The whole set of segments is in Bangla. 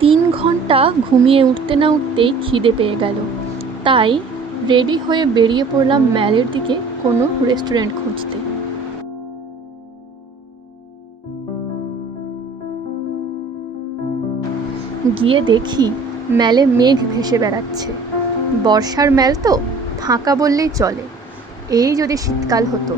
3 ঘন্টা ঘুমিয়ে উঠতে না উঠতেই খিদে পেয়ে গেল, তাই রেডি হয়ে বেরিয়ে পড়লাম ম্যালের দিকে কোনো রেস্টুরেন্ট খুঁজতে। গিয়ে দেখি ম্যালে মেঘ ভেসে বেড়াচ্ছে। বর্ষার ম্যাল তো, ফাঁকা বললেই চলে। এই যদি শীতকাল হতো।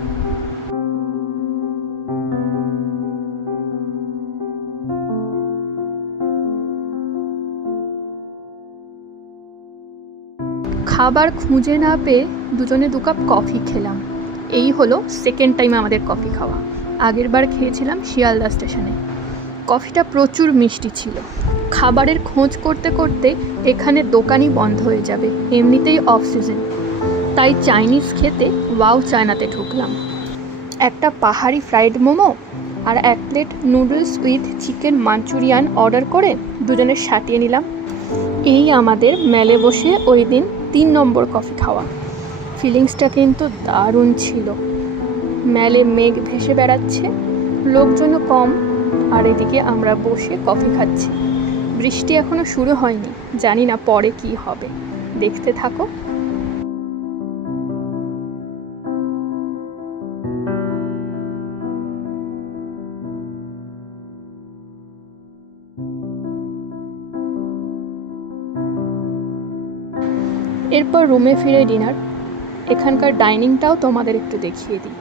খাবার খুঁজে না পেয়ে দুজনে 2 কাপ কফি খেলাম। এই হলো সেকেন্ড টাইম আমাদের কফি খাওয়া। আগের বার খেয়েছিলাম শিয়ালদা স্টেশনে। কফিটা প্রচুর মিষ্টি ছিল। খাবারের খোঁজ করতে করতে এখানে দোকানই বন্ধ হয়ে যাবে, এমনিতেই অফ সিজন। তাই চাইনিজ খেতে ওয়াও চায়নাতে ঢুকলাম। একটা পাহাড়ি ফ্রাইড মোমো আর 1 plate noodles with chicken Manchurian order করে দুজনে সাটিয়ে নিলাম। এই আমাদের মেলে বসে ওই দিন 3 নম্বর কফি খাওয়া। ফিলিংসটা কিন্তু দারুণ ছিল। মেলে মেঘ ভেসে বেড়াচ্ছে, লোকজনও কম, আর এদিকে আমরা বসে কফি খাচ্ছি। বৃষ্টি এখনো শুরু হয়নি, জানি না পরে কি হবে। দেখতে থাকো। এরপর রুমে ফিরে ডিনার। এখানকার ডাইনিংটাও তোমাদের একটু দেখিয়ে দিই।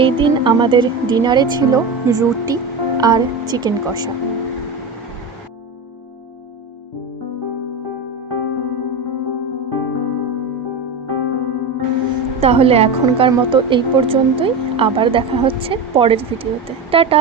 এই দিন আমাদের ডিনারে ছিল রুটি আর চিকেন কষা। তাহলে এখনকার মতো এই পর্যন্তই। আবার দেখা হচ্ছে পরের ভিডিওতে। টাটা।